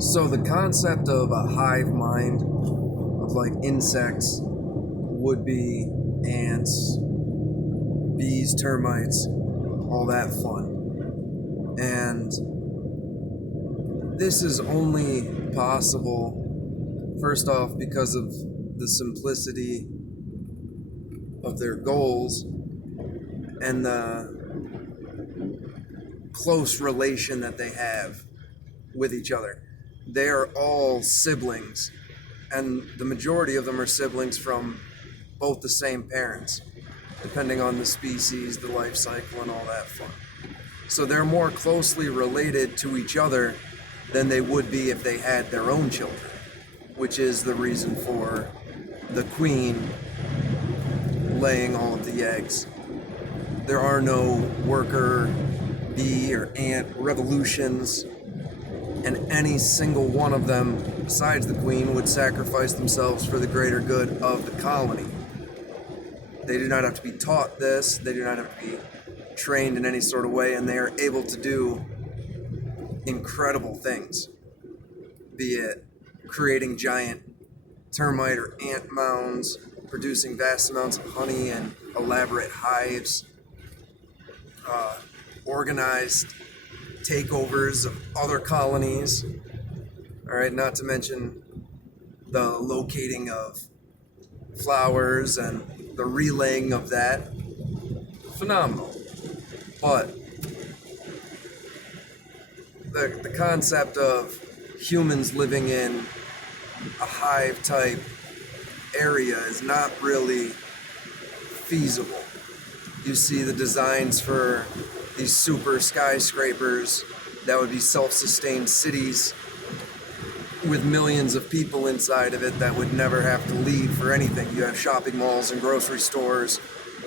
So the concept of a hive mind of like insects would be ants, bees, termites, all that fun. And this is only possible, first off, because of the simplicity of their goals and the close relation that they have with each other. They are all siblings, and the majority of them are siblings from both the same parents, depending on the species, the life cycle, and all that fun. So they're more closely related to each other than they would be if they had their own children, which is the reason for the queen laying all of the eggs. There are no worker bee or ant revolutions, and any single one of them, besides the queen, would sacrifice themselves for the greater good of the colony. They do not have to be taught this, they do not have to be trained in any sort of way, and they are able to do incredible things, be it creating giant termite or ant mounds, producing vast amounts of honey and elaborate hives, organized takeovers of other colonies, all right, not to mention the locating of flowers and the relaying of that. Phenomenal. But the concept of humans living in a hive type area is not really feasible. You see the designs for these super skyscrapers that would be self-sustained cities with millions of people inside of it that would never have to leave for anything. You have shopping malls and grocery stores.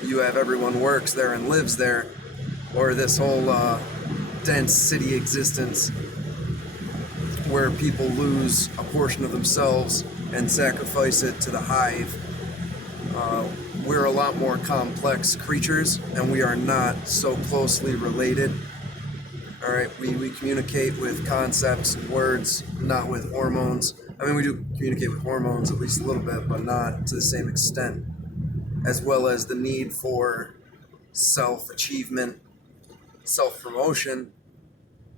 You have everyone works there and lives there. Or this whole dense city existence where people lose a portion of themselves and sacrifice it to the hive. We're a lot more complex creatures, and we are not so closely related. All right, we communicate with concepts and words, not with hormones. I mean, we do communicate with hormones at least a little bit, but not to the same extent, as well as the need for self-achievement, self-promotion,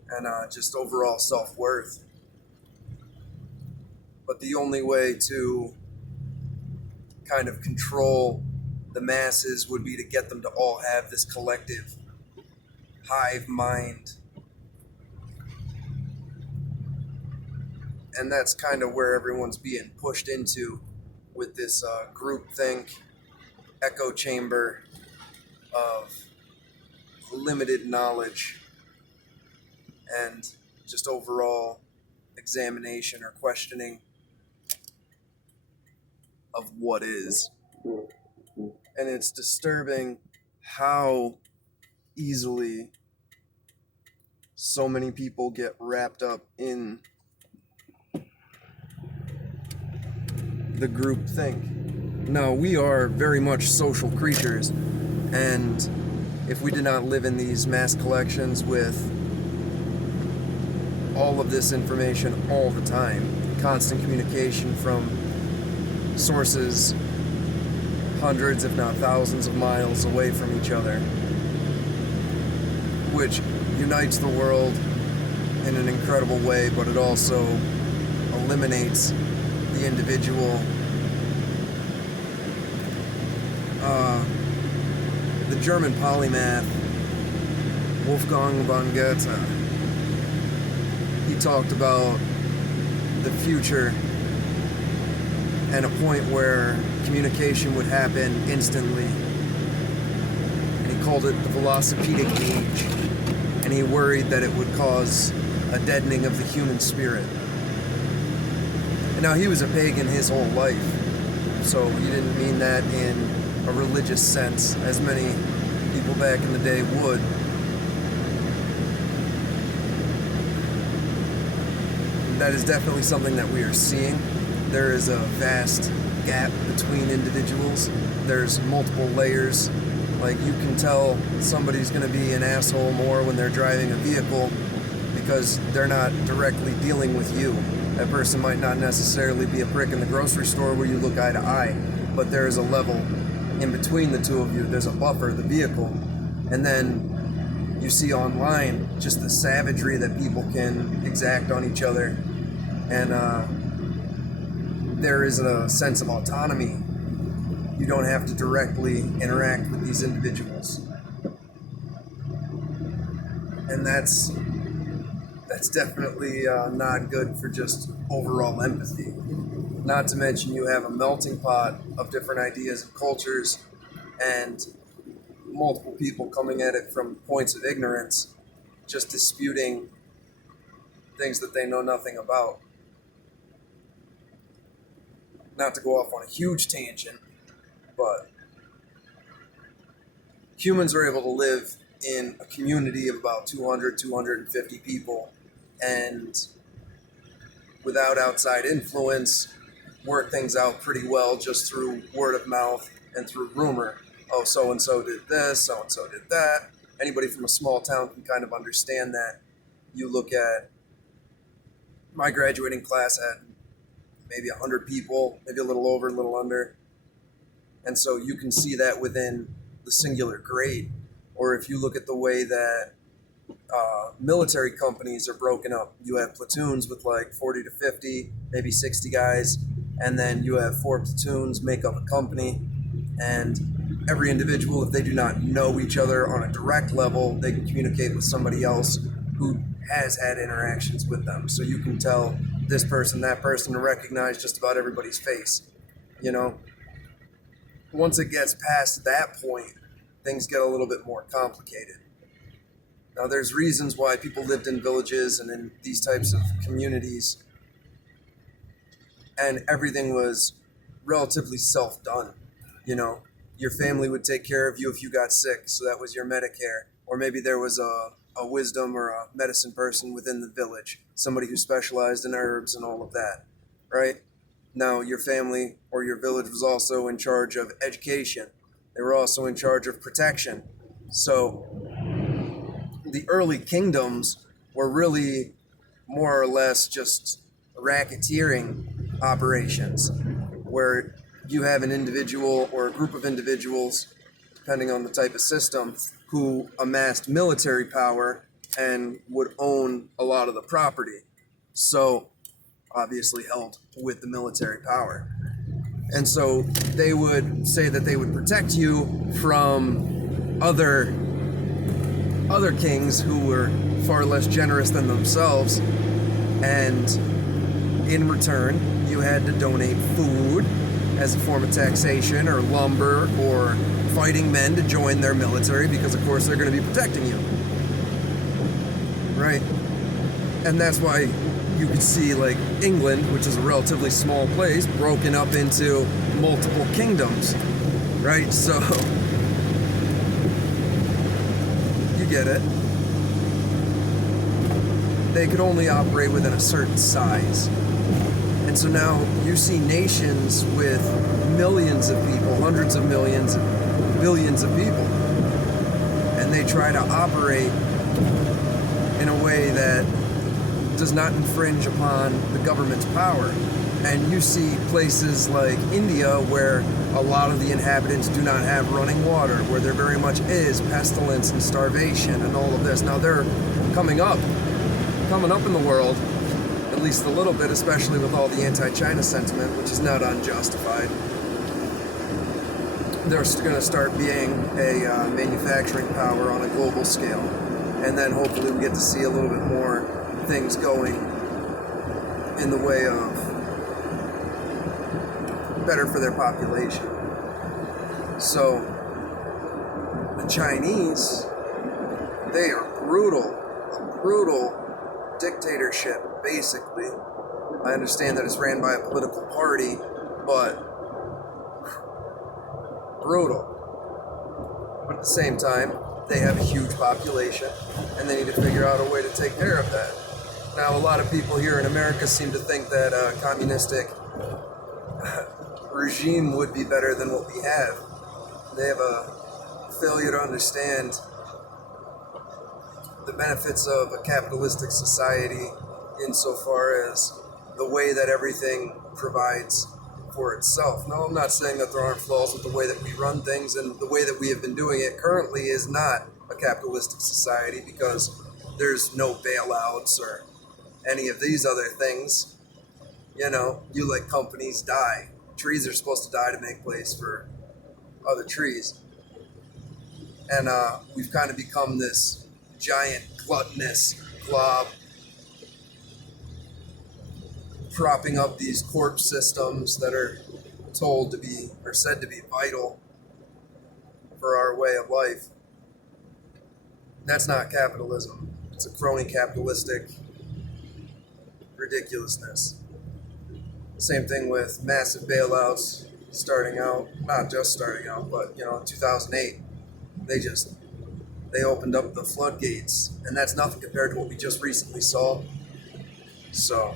and just overall self-worth. But the only way to kind of control the masses would be to get them to all have this collective hive mind. And that's kind of where everyone's being pushed into with this groupthink echo chamber of limited knowledge and just overall examination or questioning of what is. And it's disturbing how easily so many people get wrapped up in the group think. Now, we are very much social creatures, and if we did not live in these mass collections with all of this information all the time, constant communication from sources hundreds if not thousands of miles away from each other, which unites the world in an incredible way, but it also eliminates the individual. The German polymath Wolfgang von Goethe, he talked about the future and a point where communication would happen instantly, and he called it the velocipedic age, and he worried that it would cause a deadening of the human spirit. And now, he was a pagan his whole life, so he didn't mean that in a religious sense, as many people back in the day would. That is definitely something that we are seeing. There is a vast gap between individuals. There's multiple layers. Like, you can tell somebody's going to be an asshole more when they're driving a vehicle because they're not directly dealing with you. That person might not necessarily be a prick in the grocery store where you look eye to eye, but there is a level in between the two of you. There's a buffer, the vehicle. And then you see online just the savagery that people can exact on each other. And there is a sense of autonomy. You don't have to directly interact with these individuals. And that's definitely not good for just overall empathy. Not to mention you have a melting pot of different ideas and cultures and multiple people coming at it from points of ignorance, just disputing things that they know nothing about. Not to go off on a huge tangent, but humans are able to live in a community of about 200, 250 people, and without outside influence, work things out pretty well just through word of mouth and through rumor. Oh, so-and-so did this, so-and-so did that. Anybody from a small town can kind of understand that. You look at my graduating class had maybe 100 people, maybe a little over, a little under. And so you can see that within the singular grade. Or if you look at the way that military companies are broken up, you have platoons with like 40 to 50, maybe 60 guys, and then you have 4 platoons make up a company, and every individual, if they do not know each other on a direct level, they can communicate with somebody else who has had interactions with them. So you can tell this person, that person, and recognize just about everybody's face, you know? Once it gets past that point, things get a little bit more complicated. Now, there's reasons why people lived in villages and in these types of communities, and everything was relatively self-done. You know, your family would take care of you if you got sick, so that was your Medicare. Or maybe there was a wisdom or a medicine person within the village, somebody who specialized in herbs and all of that, right? Now, your family or your village was also in charge of education. They were also in charge of protection. So the early kingdoms were really more or less just racketeering operations, where you have an individual or a group of individuals, depending on the type of system, who amassed military power and would own a lot of the property. So obviously held with the military power. And so they would say that they would protect you from other kings who were far less generous than themselves, and in return you had to donate food as a form of taxation, or lumber, or fighting men to join their military, because of course they're going to be protecting you, right? And that's why you could see like England, which is a relatively small place, broken up into multiple kingdoms, right? So you get it. They could only operate within a certain size. And so now you see nations with millions of people, hundreds of millions, billions of people, and they try to operate in a way that does not infringe upon the government's power. And you see places like India where a lot of the inhabitants do not have running water, where there very much is pestilence and starvation and all of this. Now they're coming up in the world, at least a little bit, especially with all the anti-China sentiment, which is not unjustified. They're going to start being a manufacturing power on a global scale. And then hopefully we get to see a little bit more things going in the way of better for their population. So the Chinese, they are a brutal dictatorship, basically. I understand that it's ran by a political party, but brutal. But at the same time, they have a huge population, and they need to figure out a way to take care of that. Now, a lot of people here in America seem to think that a communistic regime would be better than what we have. They have a failure to understand the benefits of a capitalistic society insofar as the way that everything provides for itself. No, I'm not saying that there aren't flaws with the way that we run things, and the way that we have been doing it currently is not a capitalistic society because there's no bailouts or any of these other things. You know, you let companies die. Trees are supposed to die to make place for other trees. And we've kind of become this giant gluttonous glob propping up these corpse systems that are told to be or said to be vital for our way of life. That's not capitalism. It's a crony capitalistic ridiculousness. Same thing with massive bailouts starting out, not just starting out, but in 2008, they opened up the floodgates, and that's nothing compared to what we just recently saw. So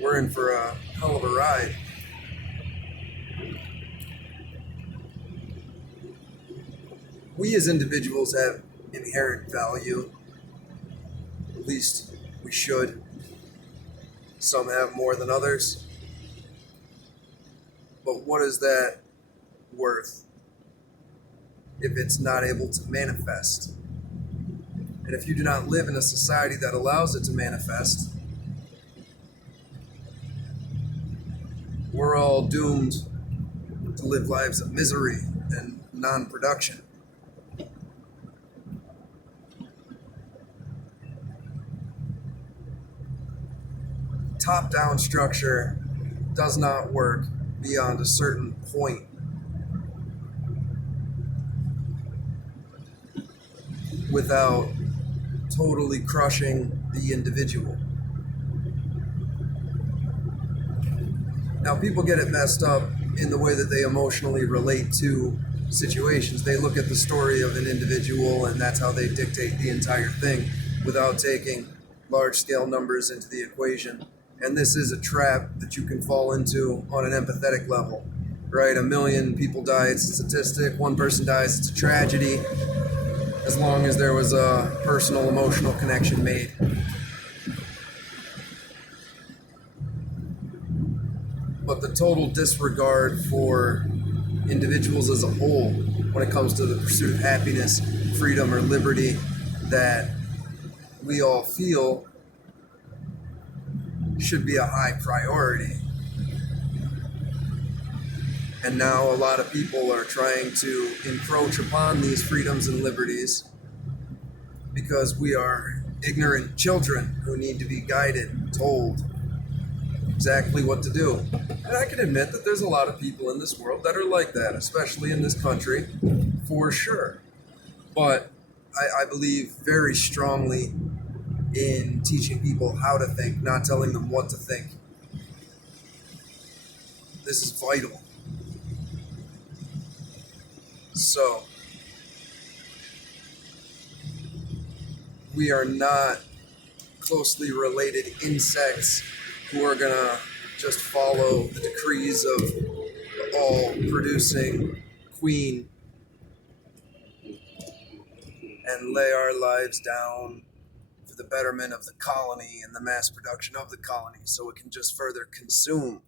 we're in for a hell of a ride. We as individuals have inherent value. At least we should. Some have more than others. But what is that worth if it's not able to manifest? And if you do not live in a society that allows it to manifest, we're all doomed to live lives of misery and non-production. Top-down structure does not work beyond a certain point. Without totally crushing the individual. Now, people get it messed up in the way that they emotionally relate to situations. They look at the story of an individual and that's how they dictate the entire thing without taking large-scale numbers into the equation. And this is a trap that you can fall into on an empathetic level, right? 1 million people die, it's a statistic. 1 person dies, it's a tragedy. As long as there was a personal, emotional connection made. But the total disregard for individuals as a whole when it comes to the pursuit of happiness, freedom, or liberty that we all feel should be a high priority. And now a lot of people are trying to encroach upon these freedoms and liberties because we are ignorant children who need to be guided, told exactly what to do. And I can admit that there's a lot of people in this world that are like that, especially in this country, for sure. But I believe very strongly in teaching people how to think, not telling them what to think. This is vital. So, we are not closely related insects who are gonna just follow the decrees of the all-producing queen and lay our lives down for the betterment of the colony and the mass production of the colony so it can just further consume.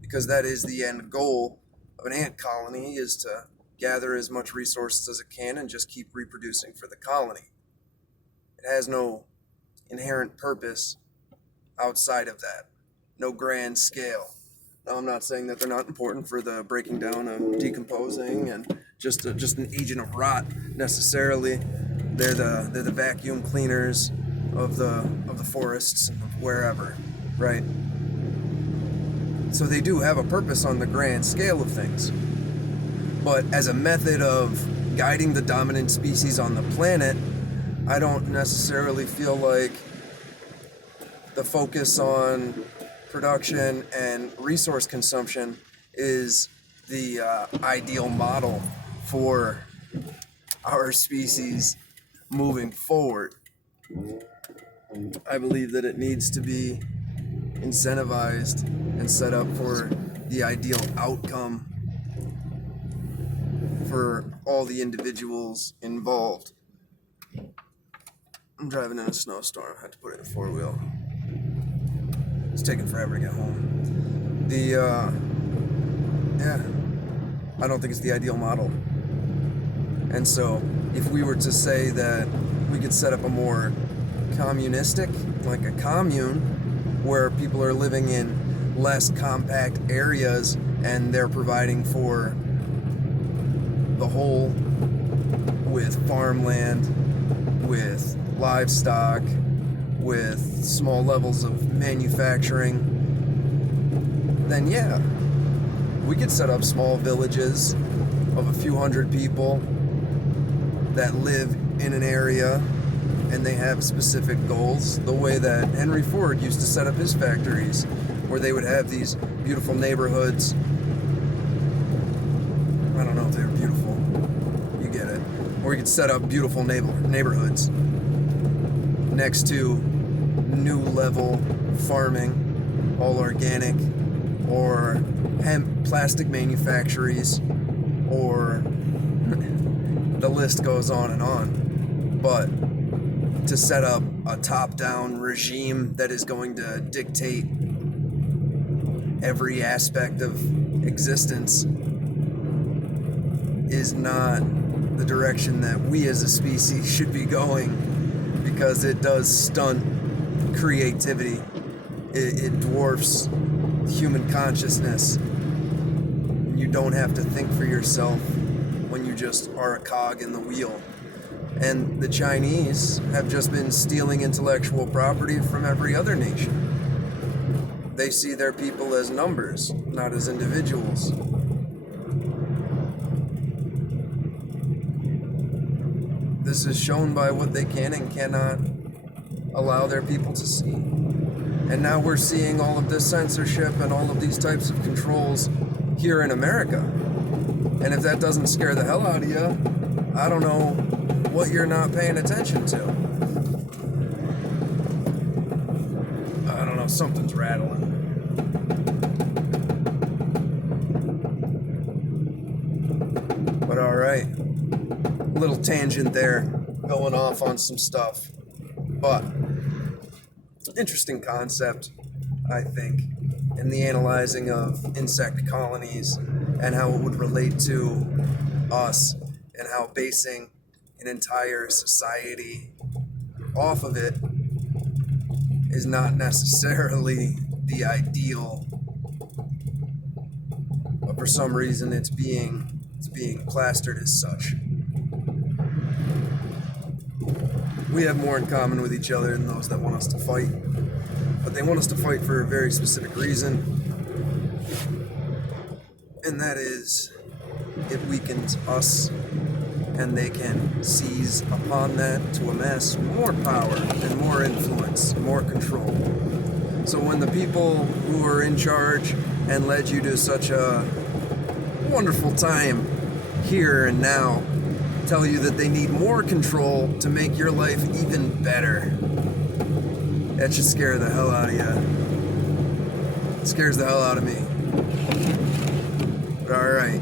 Because that is the end goal of an ant colony, is to gather as much resources as it can and just keep reproducing for the colony. It has no inherent purpose outside of that. No grand scale. Now, I'm not saying that they're not important for the breaking down of decomposing and just an agent of rot necessarily. They're the vacuum cleaners of the forests and wherever, right? So they do have a purpose on the grand scale of things. But as a method of guiding the dominant species on the planet, I don't necessarily feel like the focus on production and resource consumption is the ideal model for our species moving forward. I believe that it needs to be incentivized and set up for the ideal outcome for all the individuals involved. I'm driving in a snowstorm. I had to put it in four-wheel. It's taking forever to get home. Yeah, I don't think it's the ideal model. And so, if we were to say that we could set up a more communistic, like a commune, where people are living in less compact areas and they're providing for the whole with farmland, with livestock, with small levels of manufacturing, then yeah, we could set up small villages of a few hundred people that live in an area and they have specific goals, the way that Henry Ford used to set up his factories, where they would have these beautiful neighborhoods. I don't know if they were beautiful. You get it. Or you could set up beautiful neighborhoods next to new level farming, all organic, or hemp plastic manufactories, or the list goes on and on. But to set up a top-down regime that is going to dictate every aspect of existence is not the direction that we as a species should be going, because it does stunt creativity. It dwarfs human consciousness. You don't have to think for yourself when you just are a cog in the wheel. And the Chinese have just been stealing intellectual property from every other nation. They see their people as numbers, not as individuals. This is shown by what they can and cannot allow their people to see. And now we're seeing all of this censorship and all of these types of controls here in America. And if that doesn't scare the hell out of you, I don't know what you're not paying attention to. I don't know, something's rattling. But alright, little tangent there, going off on some stuff. But interesting concept, I think, in the analyzing of insect colonies and how it would relate to us, and how basing an entire society off of it is not necessarily the ideal, but for some reason it's being plastered as such. We have more in common with each other than those that want us to fight, but they want us to fight for a very specific reason, and that is it weakens us, and they can seize upon that to amass more power and more influence, more control. So when the people who are in charge and led you to such a wonderful time here and now tell you that they need more control to make your life even better, that should scare the hell out of you. It scares the hell out of me. But alright.